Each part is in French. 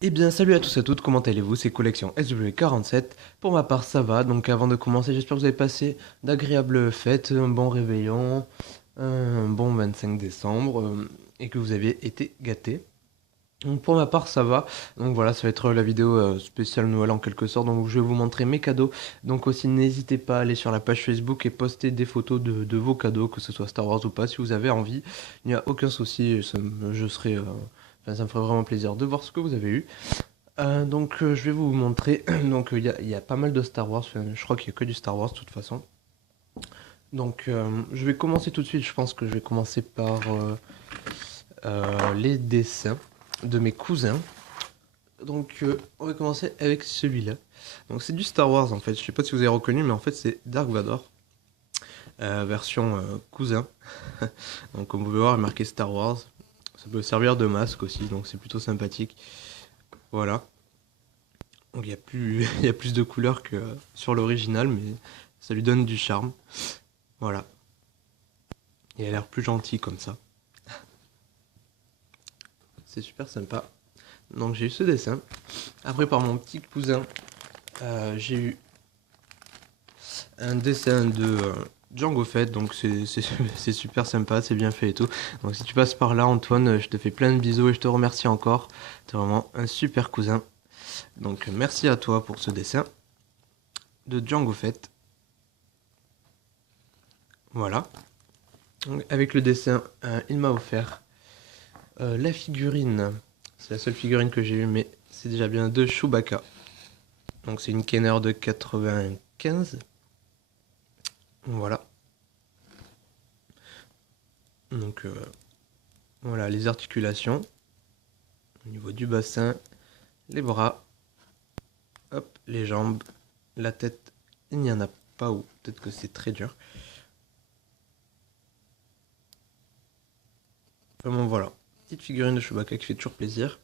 Eh bien, salut à tous et à toutes, comment allez-vous? C'est Collection SW47. Pour ma part, ça va. Donc, avant de commencer, j'espère que vous avez passé d'agréables fêtes, un bon réveillon, un bon 25 décembre et que vous avez été gâtés. Donc, pour ma part, ça va. Donc, voilà, ça va être la vidéo spéciale Noël en quelque sorte. Donc, je vais vous montrer mes cadeaux. Donc, aussi, n'hésitez pas à aller sur la page Facebook et poster des photos de vos cadeaux, que ce soit Star Wars ou pas, si vous avez envie. Il n'y a aucun souci. Je serai. Enfin, ça me ferait vraiment plaisir de voir ce que vous avez eu. Je vais vous montrer. Donc il y a pas mal de Star Wars. Enfin, je crois qu'il y a que du Star Wars de toute façon. Je vais commencer tout de suite. Je pense que je vais commencer par les dessins de mes cousins. On va commencer avec celui-là. Donc c'est du Star Wars en fait. Je sais pas si vous avez reconnu, mais en fait c'est Dark Vador, version cousin. Donc comme vous pouvez voir, il est marqué Star Wars. Ça peut servir de masque aussi, donc c'est plutôt sympathique. Voilà. Donc il y a plus de couleurs que sur l'original, mais ça lui donne du charme. Voilà. Il a l'air plus gentil comme ça. C'est super sympa. Donc j'ai eu ce dessin. Après par mon petit cousin, j'ai eu un dessin de Django Fett. Donc c'est super sympa, c'est bien fait et tout. Donc si tu passes par là, Antoine, je te fais plein de bisous et je te remercie encore. T'es vraiment un super cousin. Donc merci à toi pour ce dessin de Django Fett. Voilà. Donc, avec le dessin, il m'a offert la figurine. C'est la seule figurine que j'ai eue, mais c'est déjà bien de Chewbacca. Donc c'est une Kenner de 95. Voilà. Donc voilà les articulations au niveau du bassin, les bras, hop, les jambes, la tête. Il n'y en a pas, ou peut-être que c'est très dur. Vraiment voilà. Petite figurine de Chewbacca qui fait toujours plaisir.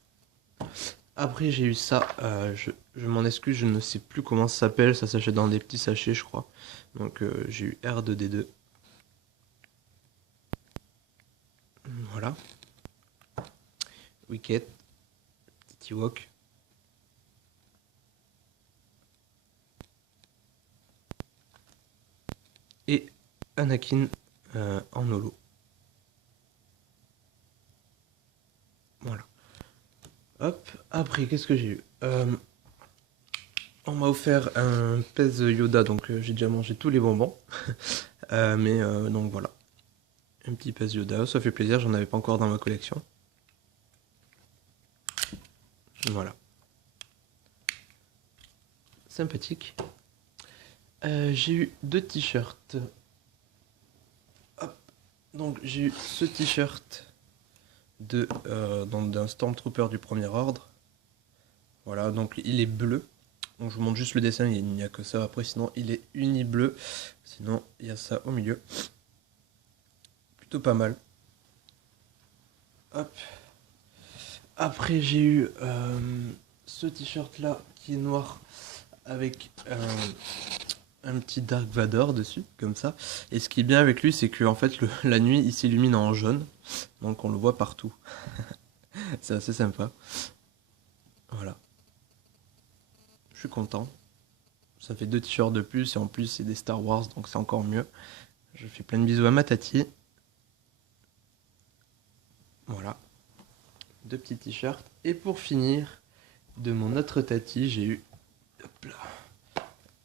Après j'ai eu ça, je m'en excuse, je ne sais plus comment ça s'appelle, ça s'achète dans des petits sachets je crois. Donc j'ai eu R2D2. Voilà. Wicket, petit Ewok. Et Anakin en holo. Voilà. Hop, après qu'est-ce que j'ai eu On m'a offert un pèse Yoda, donc j'ai déjà mangé tous les bonbons. Donc voilà. Un petit pèse Yoda, ça fait plaisir, j'en avais pas encore dans ma collection. Voilà. Sympathique. J'ai eu deux t-shirts. Hop. Donc j'ai eu ce t-shirt d'un Stormtrooper du premier ordre. Voilà, donc il est bleu. Donc je vous montre juste le dessin, il n'y a que ça après, sinon il est uni bleu. Sinon il y a ça au milieu. Plutôt pas mal. Hop. Après j'ai eu ce t-shirt là qui est noir avec un petit Dark Vador dessus, comme ça. Et ce qui est bien avec lui, c'est que en fait la nuit il s'illumine en jaune. Donc on le voit partout. C'est assez sympa. Voilà. Je suis content. Ça fait deux t-shirts de plus et en plus c'est des Star Wars donc c'est encore mieux. Je fais plein de bisous à ma tati. Voilà. Deux petits t-shirts. Et pour finir, de mon autre tati, j'ai eu hop là,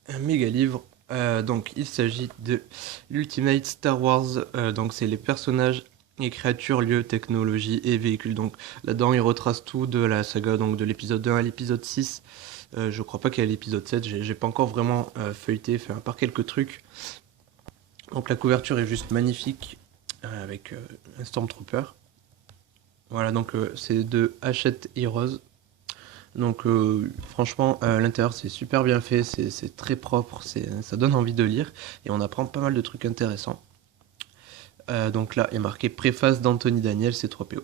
un méga livre. Donc il s'agit de l'Ultimate Star Wars. Donc c'est les personnages et créatures, lieux, technologies et véhicules. Donc là-dedans il retrace tout de la saga, donc de l'épisode 1 à l'épisode 6. Je crois pas qu'il y a l'épisode 7, j'ai pas encore vraiment feuilleté, fait à part quelques trucs. Donc la couverture est juste magnifique avec un Stormtrooper. Voilà, donc c'est de Hachette Heroes. Donc franchement, l'intérieur c'est super bien fait, c'est très propre, ça donne envie de lire et on apprend pas mal de trucs intéressants. Donc là, il est marqué préface d'Anthony Daniel, C3PO.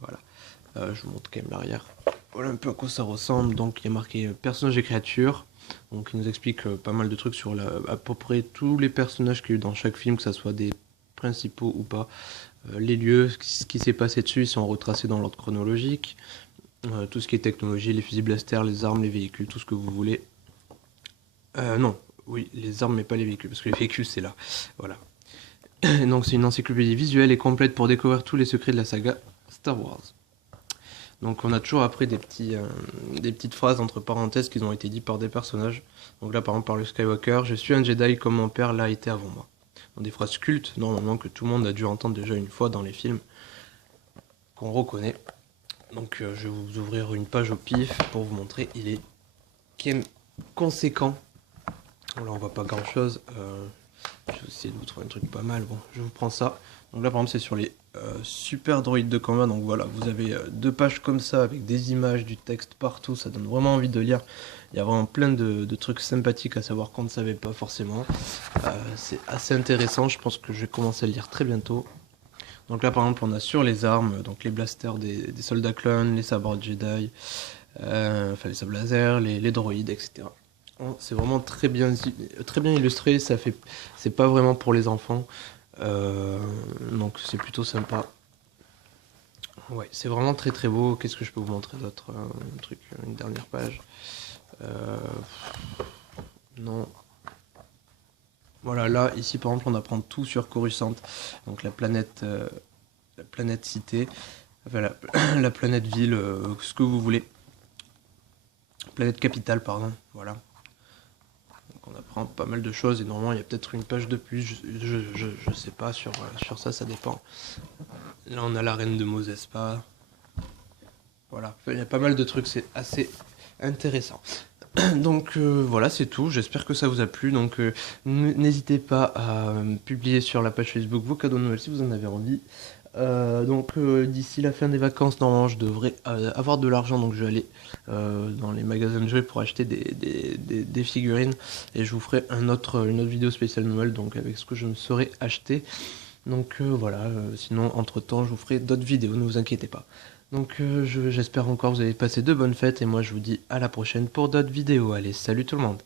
Voilà, je vous montre quand même l'arrière. Voilà un peu à quoi ça ressemble. Donc il est marqué personnages et créatures. Donc il nous explique pas mal de trucs sur à peu près tous les personnages qu'il y a eu dans chaque film, que ce soit des principaux ou pas. Les lieux, ce qui s'est passé dessus, ils sont retracés dans l'ordre chronologique. tout ce qui est technologie, les fusils blaster, les armes, les véhicules, tout ce que vous voulez. Non, oui, les armes mais pas les véhicules, parce que les véhicules c'est là. Voilà. Donc c'est une encyclopédie visuelle et complète pour découvrir tous les secrets de la saga Star Wars. Donc on a toujours après des petites phrases entre parenthèses qui ont été dites par des personnages. Donc là par exemple par le Skywalker, je suis un Jedi comme mon père l'a été avant moi. Donc des phrases cultes normalement que tout le monde a dû entendre déjà une fois dans les films, qu'on reconnaît. Donc je vais vous ouvrir une page au pif pour vous montrer, il est conséquent. Là on voit pas grand chose. Je vais essayer de vous trouver un truc pas mal. Bon, je vous prends ça. Donc là par exemple c'est sur les super droïdes de combat. Donc voilà, vous avez 2 pages comme ça avec des images, du texte partout. Ça donne vraiment envie de lire. Il y a vraiment plein de trucs sympathiques à savoir qu'on ne savait pas forcément. C'est assez intéressant. Je pense que je vais commencer à le lire très bientôt. Donc là par exemple on a sur les armes, donc les blasters des soldats clones, les sabres Jedi, enfin les sabres laser, les droïdes, etc. C'est vraiment très bien illustré, c'est pas vraiment pour les enfants, donc c'est plutôt sympa. Ouais, c'est vraiment très très beau. Qu'est-ce que je peux vous montrer d'autre? Un truc, une dernière page. Euh, non. Voilà, là, ici par exemple, on apprend tout sur Coruscant, donc la planète cité, enfin la planète ville, ce que vous voulez. Planète capitale, pardon, voilà. Donc on apprend pas mal de choses et normalement il y a peut-être une page de plus, je sais pas, sur ça dépend. Là on a la reine de Mos Espa. Voilà, enfin, il y a pas mal de trucs, c'est assez intéressant. Donc voilà, c'est tout. J'espère que ça vous a plu. Donc n'hésitez pas à publier sur la page Facebook vos cadeaux de Noël si vous en avez envie. Donc d'ici la fin des vacances, normalement, je devrais avoir de l'argent. Donc je vais aller dans les magasins de jouets pour acheter des figurines. Et je vous ferai une autre vidéo spéciale Noël, donc avec ce que je me serais acheté. Donc voilà, sinon entre-temps, je vous ferai d'autres vidéos, ne vous inquiétez pas. Donc j'espère encore que vous avez passé de bonnes fêtes et moi je vous dis à la prochaine pour d'autres vidéos. Allez, salut tout le monde!